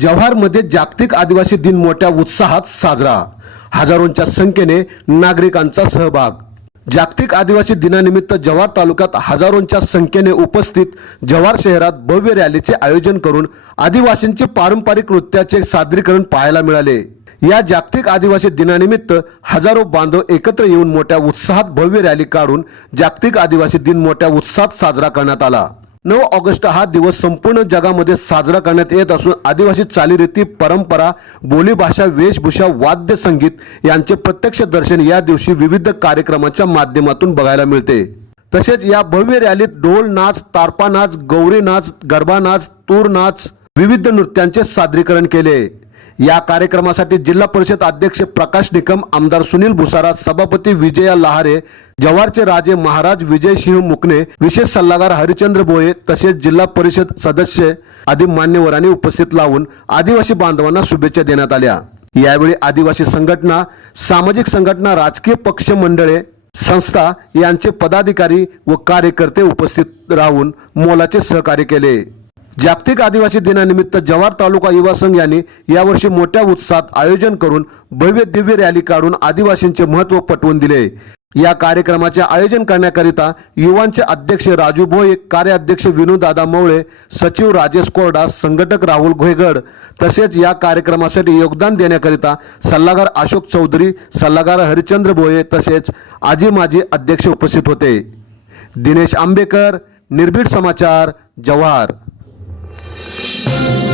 जव्हारमध्ये जागतिक आदिवासी दिन मोठ्या उत्साहात साजरा. हजारोंच्या संख्येने नागरिकांचा सहभाग. जागतिक आदिवासी दिनानिमित्त जव्हार तालुक्यात हजारोंच्या संख्येने उपस्थित जव्हार शहरात भव्य रॅलीचे आयोजन करून आदिवासींचे पारंपरिक नृत्याचे सादरीकरण पाहायला मिळाले. या जागतिक आदिवासी दिनानिमित्त हजारो बांधव एकत्र येऊन मोठ्या उत्साहात भव्य रॅली काढून जागतिक आदिवासी दिन मोठ्या उत्साहात साजरा करण्यात आला. नऊ ऑगस्ट हा दिवस संपूर्ण जगामध्ये साजरा करण्यात येत असून आदिवासी चालीरीती परंपरा बोलीभाषा वेशभूषा वाद्य संगीत यांचे प्रत्यक्ष दर्शन या दिवशी विविध कार्यक्रमांच्या माध्यमातून बघायला मिळते. तसेच या भव्य रॅलीत ढोल नाच तारपा नाच गौरी नाच गरबा नाच तूर नाच विविध नृत्यांचे सादरीकरण केले. या कार्यक्रमासाठी जिल्हा परिषद अध्यक्ष प्रकाश निकम आमदार सुनील भुसारा सभापती विजया लहारे जव्हारचे राजे महाराज विजयसिंह मुकणे विशेष सल्लागार हरिचंद्र बोये तसेच जिल्हा परिषद सदस्य आदी मान्यवरांनी उपस्थित लावून आदिवासी बांधवांना शुभेच्छा देण्यात आल्या. यावेळी आदिवासी संघटना सामाजिक संघटना राजकीय पक्ष मंडळे संस्था यांचे पदाधिकारी व कार्यकर्ते उपस्थित राहून मोलाचे सहकार्य केले. जागतिक आदिवासी दिनानिमित्त जव्हार तालुका युवा संघ यांनी यावर्षी मोठ्या उत्साहात आयोजन करून भव्य दिव्य रॅली काढून आदिवासींचे महत्त्व पटवून दिले. या कार्यक्रमाचे आयोजन करण्याकरिता युवांचे अध्यक्ष राजू भोये कार्याध्यक्ष विनोदादा मवळे सचिव राजेश कोरडा संघटक राहुल घोयगड तसेच या कार्यक्रमासाठी योगदान देण्याकरिता सल्लागार अशोक चौधरी सल्लागार हरिचंद्र भोये तसेच आजी माजी अध्यक्ष उपस्थित होते. दिनेश आंबेकर निर्भीड समाचार जव्हार. Thank you.